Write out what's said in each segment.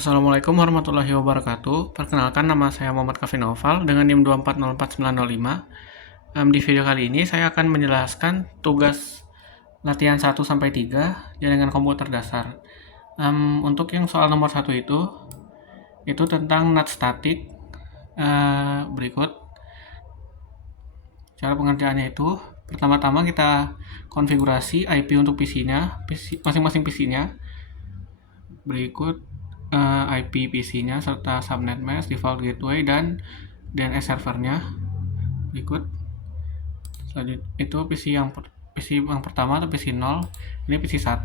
Assalamualaikum warahmatullahi wabarakatuh. Perkenalkan, nama saya Muhammad Kaffi Naufal dengan NIM 2404905. Di video kali ini saya akan menjelaskan tugas latihan 1-3 jaringan komputer dasar. Untuk yang soal nomor 1 itu tentang NAT statik. Berikut cara pengerjaannya itu. Pertama-tama kita konfigurasi IP untuk PC-nya, masing-masing PC-nya. Berikut IP PC-nya serta subnet mask, default gateway, dan DNS servernya. Berikut selanjutnya itu PC yang pertama atau PC 0, ini PC 1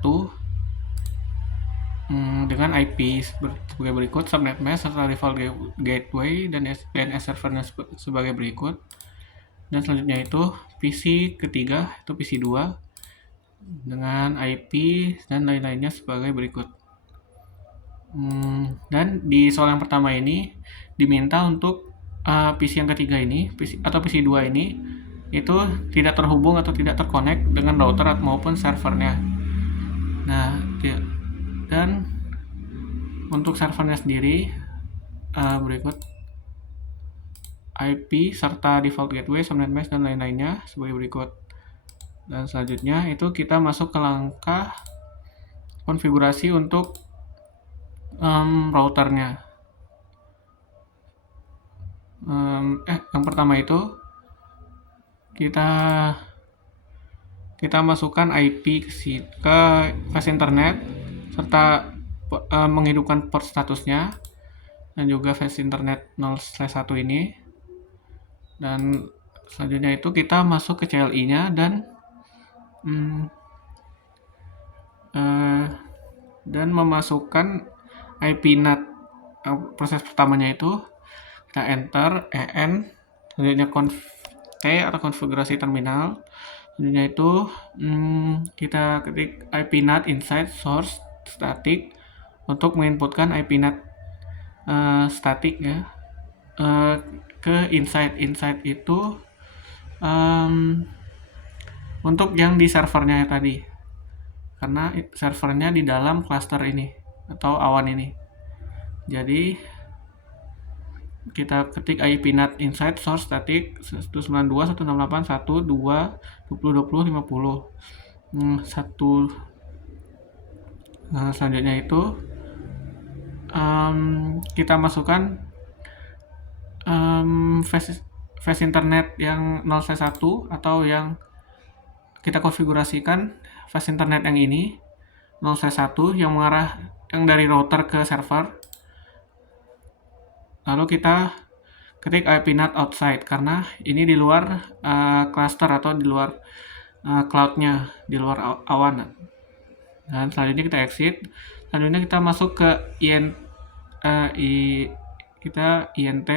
dengan IP sebagai berikut, subnet mask serta default gateway, dan DNS servernya sebagai berikut. Dan selanjutnya itu PC ketiga, itu PC 2 dengan IP dan lain-lainnya sebagai berikut. Dan di soal yang pertama ini diminta untuk PC yang ketiga ini atau PC 2 ini itu tidak terhubung atau tidak terkonek dengan router maupun servernya. Nah, dan untuk servernya sendiri berikut IP serta default gateway, subnet mask, dan lain-lainnya sebagai berikut. Dan selanjutnya itu kita masuk ke langkah konfigurasi untuk routernya. Yang pertama itu kita masukkan IP ke flash internet serta menghidupkan port statusnya dan juga flash internet 0/1 ini. Dan selanjutnya itu kita masuk ke CLI-nya dan memasukkan IP NAT. Proses pertamanya itu kita enter EN, selanjutnya T atau konfigurasi terminal. Selanjutnya itu kita ketik IP NAT inside source static untuk menginputkan IP NAT static ya ke inside itu untuk yang di servernya tadi, karena servernya di dalam cluster ini atau awan ini. Jadi kita ketik IP NAT inside source static 192.168.1.2.20.20.50. Selanjutnya itu kita masukkan flash internet yang 0/1 atau yang kita konfigurasikan flash internet yang ini 0/1 yang mengarah yang dari router ke server. Lalu kita ketik IP NAT outside karena ini di luar cluster atau di luar cloud-nya, di luar awan. Dan selanjutnya kita exit. Selanjutnya kita masuk ke INT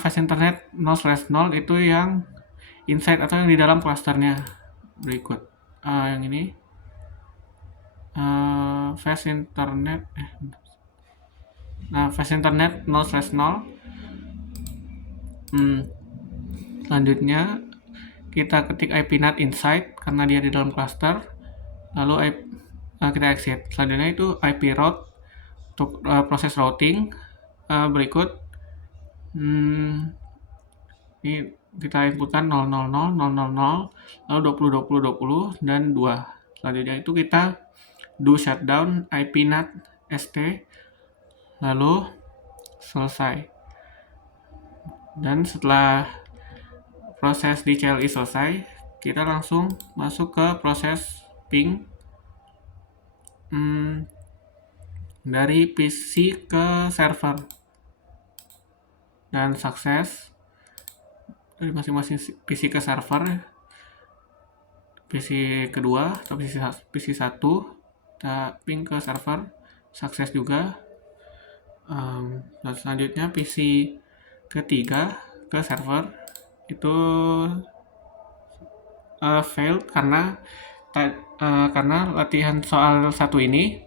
flash internet 0/0 itu yang inside atau yang di dalam clusternya. Berikut yang ini flash internet flash internet 0/0. Selanjutnya kita ketik IP NAT inside karena dia di dalam cluster. Lalu kita exit. Selanjutnya itu IP route untuk proses routing. Berikut ini kita inputkan 000, 000, lalu 20, 20, 20, dan 2. Selanjutnya itu kita do shutdown IP NAT ST, lalu selesai. Dan setelah proses di CLI selesai, kita langsung masuk ke proses ping dari PC ke server. Dan sukses dari masing-masing PC ke server. PC kedua atau PC 1 kita ping ke server, sukses juga. Dan selanjutnya PC ketiga ke server itu failed karena latihan soal 1 ini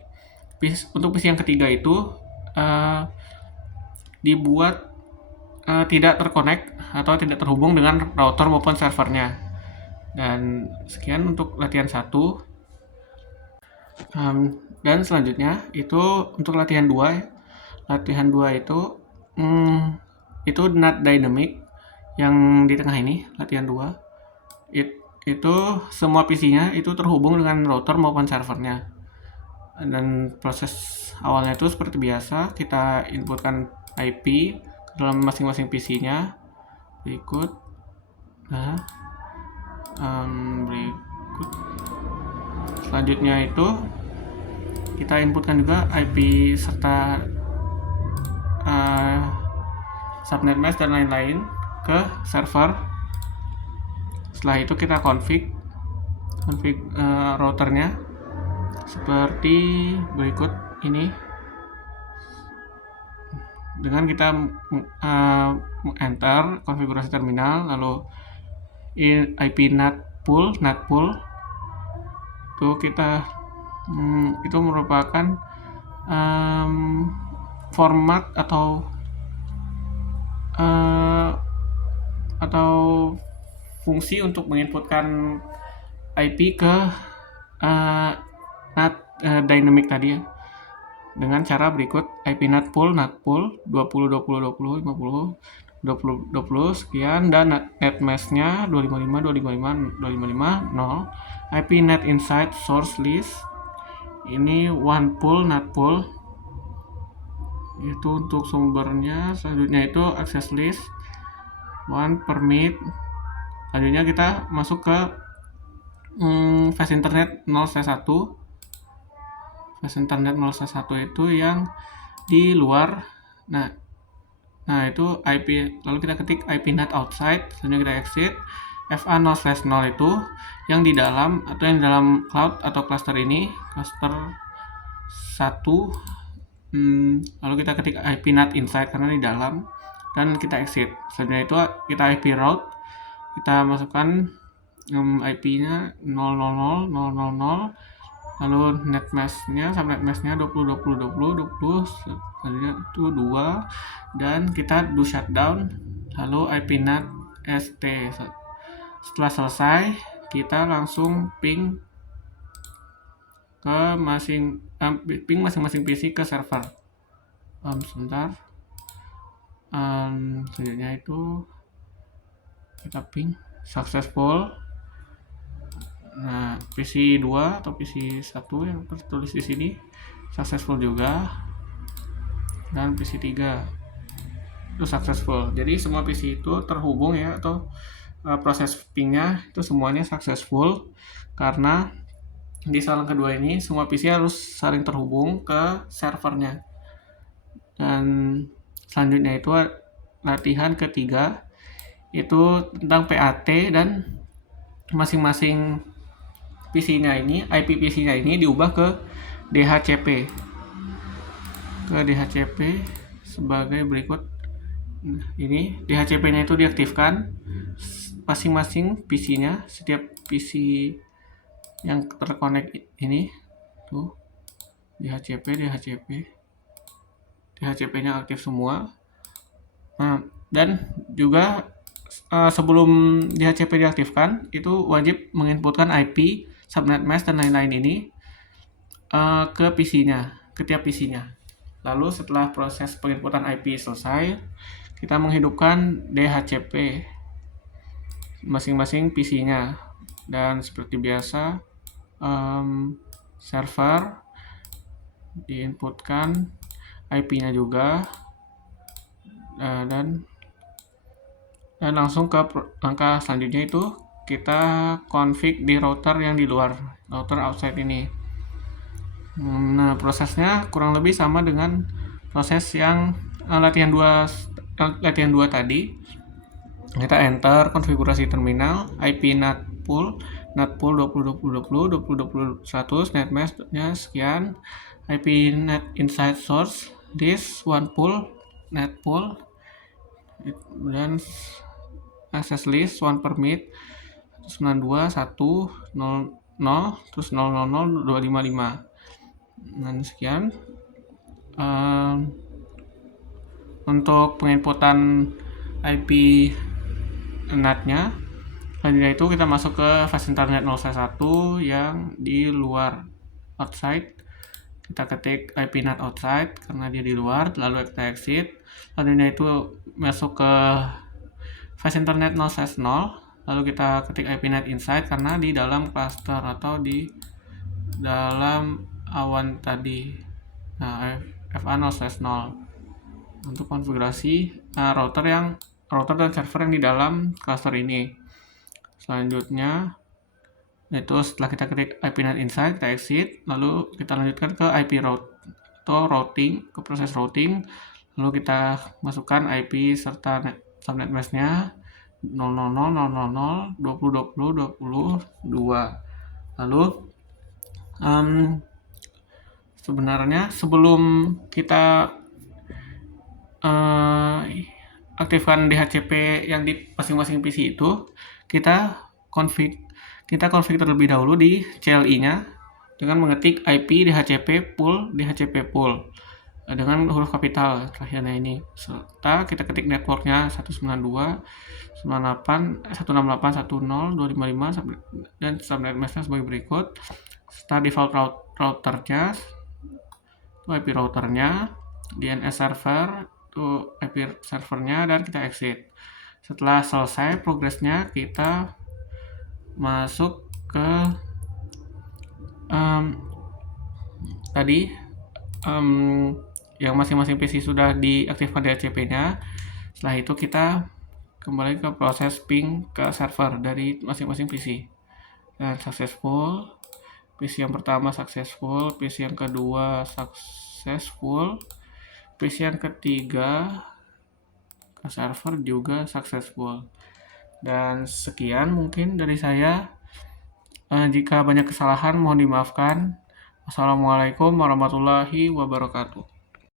untuk PC yang ketiga itu dibuat tidak terkonek atau tidak terhubung dengan router maupun servernya. Dan sekian untuk latihan 1. Dan selanjutnya itu untuk latihan 2 ya. Latihan 2 itu not dynamic yang di tengah ini, latihan 2. Itu semua PC-nya itu terhubung dengan router maupun servernya. Dan proses awalnya itu seperti biasa, kita inputkan IP ke dalam masing-masing PC-nya. Berikut selanjutnya itu kita inputkan juga IP serta subnet mask dan lain-lain ke server. Setelah itu kita config routernya seperti berikut ini, dengan kita enter konfigurasi terminal, lalu IP NAT pool itu kita itu merupakan format atau fungsi untuk menginputkan IP ke NAT dynamic tadi ya, dengan cara berikut: IP NAT pool 20 20 20 50 20 20 sekian, dan net mask-nya 255 255 255 0. IP NAT inside source list ini one pool NAT pool itu untuk sumbernya. Selanjutnya itu access list one permit. Selanjutnya kita masuk ke fast internet 0/1. Fast internet 0/1 itu yang di luar. Nah itu IP, lalu kita ketik IP NAT outside, selanjutnya kita exit. FA 0/0 itu yang di dalam atau yang di dalam cloud atau cluster ini, cluster 1. Lalu kita ketik IP NAT inside karena di dalam, dan kita exit. Selanjutnya itu kita IP route, kita masukkan IP-nya 000 000, lalu net mask-nya subnet mask-nya 20 20 20 20, selanjutnya itu 2, dan kita do shutdown, lalu IP NAT ST. Setelah selesai, kita langsung ping masing-masing PC ke server. Sebentar. Selanjutnya itu kita ping successful. Nah, PC 2 atau PC 1 yang tertulis di sini successful juga, dan PC 3 itu successful. Jadi semua PC itu terhubung ya, atau proses pingnya itu semuanya successful, karena di saling kedua ini semua PC harus saling terhubung ke servernya. Dan selanjutnya itu latihan ketiga itu tentang PAT, dan masing-masing PC-nya ini, IP PC-nya ini diubah ke DHCP. Sebagai berikut. Ini DHCP-nya itu diaktifkan masing-masing PC-nya, setiap PC yang terkonek ini tuh DHCP-nya aktif semua. Dan juga sebelum DHCP diaktifkan itu wajib menginputkan IP, subnet mask dan lain-lain ini ke PC-nya, ke tiap PC-nya. Lalu setelah proses penginputan IP selesai, kita menghidupkan DHCP masing-masing PC-nya, dan seperti biasa server diinputkan IP-nya juga, dan langsung ke langkah selanjutnya itu kita config di router yang di luar, router outside ini. Nah, prosesnya kurang lebih sama dengan proses yang latihan 2 tadi. Kita enter konfigurasi terminal, IP NAT pool 20 20 20 20 20 100, net mask-nya sekian, IP NAT inside source this one pool net pool, dan access list one permit 92 1 0 0 terus 000 255. Nah, sekian untuk penginputan IP NAT-nya. Selanjutnya itu kita masuk ke fast internet 0/1 yang di luar outside, kita ketik ipnat outside karena dia di luar, lalu kita exit, lalu itu masuk ke fast internet 0/0, lalu kita ketik ipnat inside karena di dalam cluster atau di dalam awan tadi. Nah, FA 0/0 untuk konfigurasi router dan server yang di dalam cluster ini. Selanjutnya itu setelah kita ketik ipnat inside, kita exit, lalu kita lanjutkan ke IP route atau routing, ke proses routing, lalu kita masukkan IP serta subnet mask-nya 000, 000, 20, 20, 22. Lalu sebenarnya sebelum kita aktifkan DHCP yang di masing-masing PC itu, kita config terlebih dahulu di CLI-nya dengan mengetik IP DHCP pool dengan huruf kapital terakhirnya ini, serta kita ketik networknya 192.168.1.0.255 dan subnet mask-nya sebagai berikut, serta default routernya itu IP routernya, DNS server itu IP servernya, dan kita exit. Setelah selesai progresnya, kita masuk ke yang masing-masing PC sudah diaktifkan DHCP-nya. Setelah itu kita kembali ke proses ping ke server dari masing-masing PC. Dan successful, PC yang pertama successful, PC yang kedua successful, PC yang ketiga ke server juga successful. Dan sekian mungkin dari saya. Jika banyak kesalahan mohon dimaafkan. Wassalamualaikum warahmatullahi wabarakatuh.